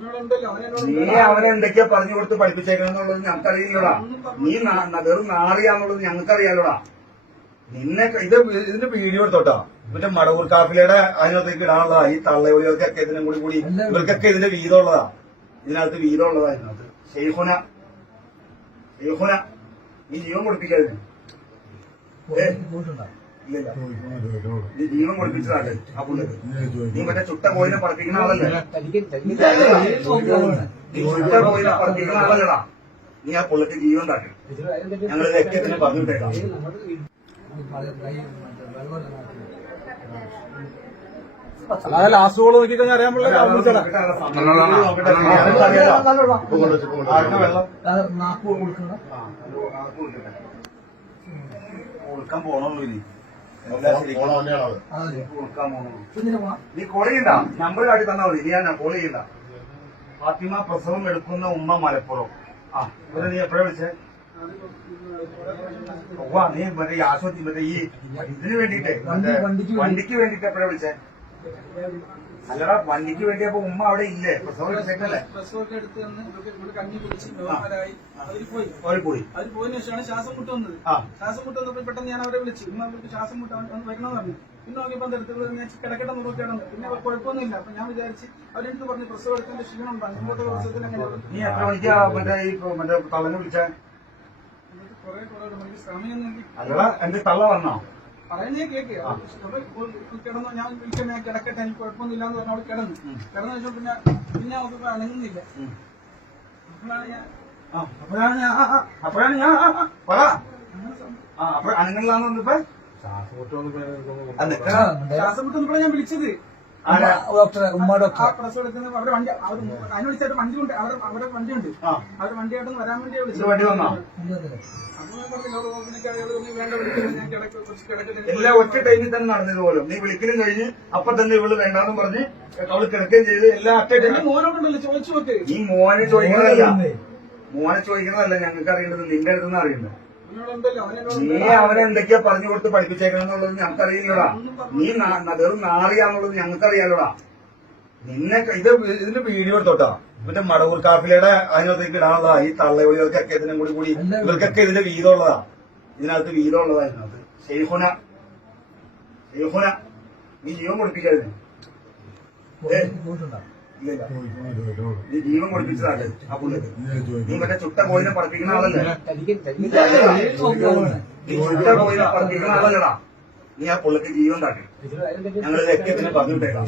നീ അവനെ എന്തൊക്കെയാ പറഞ്ഞു കൊടുത്ത് പഠിപ്പിച്ചേക്കണെന്നുള്ളത് ഞങ്ങൾക്കറിയില്ലടാ. നീ വെറും നാറിയാന്നുള്ളത് ഞങ്ങൾക്കറിയാലോടാ. നിന്നെ ഇതിന്റെ വീഡിയോ എടുത്തോട്ടാ. മറ്റേ മടവൂർ കാഫിലയുടെ അതിനകത്തേക്ക് ഇടാനുള്ളതാ. ഈ തള്ളയൊളികൾക്കൊക്കെ ഇതിനും കൂടി ഇവർക്കൊക്കെ ഇതിന്റെ വീതമുള്ളതാ. ഇതിനകത്ത് വീതമുള്ളതാ. ഇതിനകത്ത് ഷെയ്ഖുന നീ ജീവൻ കൊടുപ്പിക്കാതിന്. ഇല്ല, നീ ജീവൻ കൊടുപ്പിച്ചതാട്ടെ ആ പുള്ളിക്ക്. നീ മറ്റേ ചുട്ട കോയിനെ പറപ്പിക്കുന്ന ആളല്ലേ? നീ ചുട്ട കോയിനെ പറപ്പിക്കുന്ന ആളല്ലടാ. നീ ആ പുള്ളിക്ക് ജീവൻ താട്ടെ. ഞങ്ങളിത് എക്കത്തിന് പറഞ്ഞിട്ടേക്കാം. അല്ലാതെ ലാസ്റ്റ് ഗോൾ നോക്കിക്കഴിഞ്ഞാൽ അറിയാൻ കൊടുക്കാൻ പോണുള്ളൂ. ഇനി കൊടുക്കാൻ പോണുള്ളൂ. നീ കോൾ ചെയ്യണ്ട, നമ്പർ കാട്ടി തന്നാ മതി. നീ ഞാൻ കോൾ ചെയ്യണ്ട. ഫാത്തിമ പ്രസവം എടുക്കുന്ന ഉമ്മ മലപ്പുറം. ആ ഇവരെ നീ എപ്പോഴാ വിളിച്ചേ? നീ മറ്റേ ഈ ആശുപത്രി മറ്റേ ഈ ഇതിന് വേണ്ടിട്ടേ വണ്ടിക്ക് വേണ്ടിട്ട് എപ്പോഴാ വിളിച്ചേ? അല്ലടാ, വണ്ടിക്ക് വേണ്ടിയപ്പോ ഉമ്മ അവിടെ ഇല്ലേ? പ്രസവം എടുത്തേക്കല്ലേ? അവര് പോയി. അവര് പോയതിനു ശേഷമാണ് ശ്വാസം മുട്ട് വന്നത്. ശ്വാസം മുട്ട് വന്നപ്പോൾ പെട്ടെന്ന് ഞാൻ അവരെ വിളിച്ചു. ഉമ്മ അവർക്ക് ശ്വാസം മുട്ട് വരണമെന്ന് പറഞ്ഞു. പിന്നെ നോക്കിയപ്പോൾ എന്തെടുത്ത് ഞാൻ കിടക്കട്ടെ നോക്കി കിടന്നു. പിന്നെ കുഴപ്പമൊന്നുമില്ല. അപ്പൊ ഞാൻ വിചാരിച്ച് അവരെടുത്ത് പറഞ്ഞു പ്രസവം എടുക്കേണ്ട ക്ഷീണം ഉണ്ടാകും. മുമ്പോട്ട് പ്രസവത്തിന് അങ്ങനെ നീ എത്ര മണിക്കാ മറ്റേ ഈ മറ്റേ തള്ളനെ വിളിച്ചേ? കുറെ സമയം അല്ലടാ, എന്റെ തള്ള വന്നോ? പറയുന്നേ കേക്ക്. കിടന്നു. ഞാൻ വിളിക്കാൻ ഞാൻ കിടക്കട്ടെ, എനിക്ക് കുഴപ്പമൊന്നുമില്ല എന്ന് പറഞ്ഞ അവൾ കിടന്നു. കിടന്നു വെച്ചോ പിന്നെ അവർക്ക് അനങ്ങുന്നില്ല. അപ്പോഴാണ് ഞാൻ അപ്പൊ അനങ്ങലാന്ന് വന്നപ്പോ ശ്വാസം മുട്ടൊന്നും ഞാൻ വിളിച്ചത്. പ്രസവം എടുക്കുന്ന അവരുടെ വണ്ടി അതിന് വിളിച്ചായിട്ട് വണ്ടി ഉണ്ട്. അവരുടെ വണ്ടിയുണ്ട്. അവരുടെ വണ്ടിയായിട്ടൊന്ന് വരാൻ വേണ്ടിയാ വിളിച്ചത്. വണ്ടി വന്നോ? എല്ലാം ഒറ്റ ടൈമിൽ തന്നെ നടന്നത് പോലും. നീ വിളിക്കലും കഴിഞ്ഞ് അപ്പൊ തന്നെ ഇവള് വേണ്ടാന്നും പറഞ്ഞ് അവള് കിടക്കുകയും ചെയ്ത് എല്ലാം ഒറ്റ ടൈമിൽ. മോനോണ്ടല്ലോ ചോദിച്ചു നോക്ക്. നീ മോനെ ചോദിക്കുന്നതല്ല ഞങ്ങൾക്ക് അറിയേണ്ടത്, നിന്റെ അടുത്തുനിന്ന് അറിയേണ്ടത്. നീ അവനെ എന്തൊക്കെയാ പറഞ്ഞു കൊടുത്ത് പഠിപ്പിച്ചേക്കണെന്നുള്ളത് ഞങ്ങൾക്കറിയില്ലടാ. നീ വെറും നാറിയാന്നുള്ളത് ഞങ്ങൾക്കറിയാലോടാ. നിന്നെ ഇതിന്റെ വീഡിയോ എടുത്തോട്ടാ. മറ്റേ മടവൂർ കാഫിലയുടെ അതിനകത്തേക്ക് ഇടാനുള്ളതാ. ഈ തള്ളയൊളികൾക്കൊക്കെ ഇതിനും കൂടി ഇവർക്കൊക്കെ ഇതിന്റെ വീതമുള്ളതാ. ഇതിനകത്ത് വീതമുള്ളതാ. ഇതിനകത്ത് ഷെയ്ഖുന നീ ജീവൻ കൊടുപ്പിക്കാതിന്. ഇല്ല, നീ ജീവൻ കൊടുപ്പിച്ചതാട്ടെ ആ പുള്ളിക്ക്. നീ മറ്റേ ചുട്ട കോയിനെ പറപ്പിക്കുന്ന ആളല്ലേ? നീ ചുട്ട കോയിനെ പറപ്പിക്കുന്ന ആളല്ലടാ. നീ ആ പുള്ളിക്ക് ജീവൻ താട്ടെ. ഞങ്ങളിത് എക്കത്തിന് പറഞ്ഞിട്ടേക്കാം.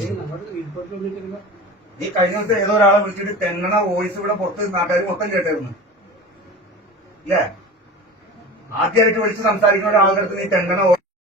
നീ കഴിഞ്ഞ ദിവസം ഏതോ ഒരാളെ വിളിച്ചിട്ട് തെന്നണ വോയിസ് ഇവിടെ പുറത്ത് നാട്ടുകാർ മൊത്തം കേട്ടായിരുന്നു. ഇല്ലേ? ആദ്യമായിട്ട് വിളിച്ച് സംസാരിക്കുന്ന ഒരാളുടെ അടുത്ത് നീ തെന്നണ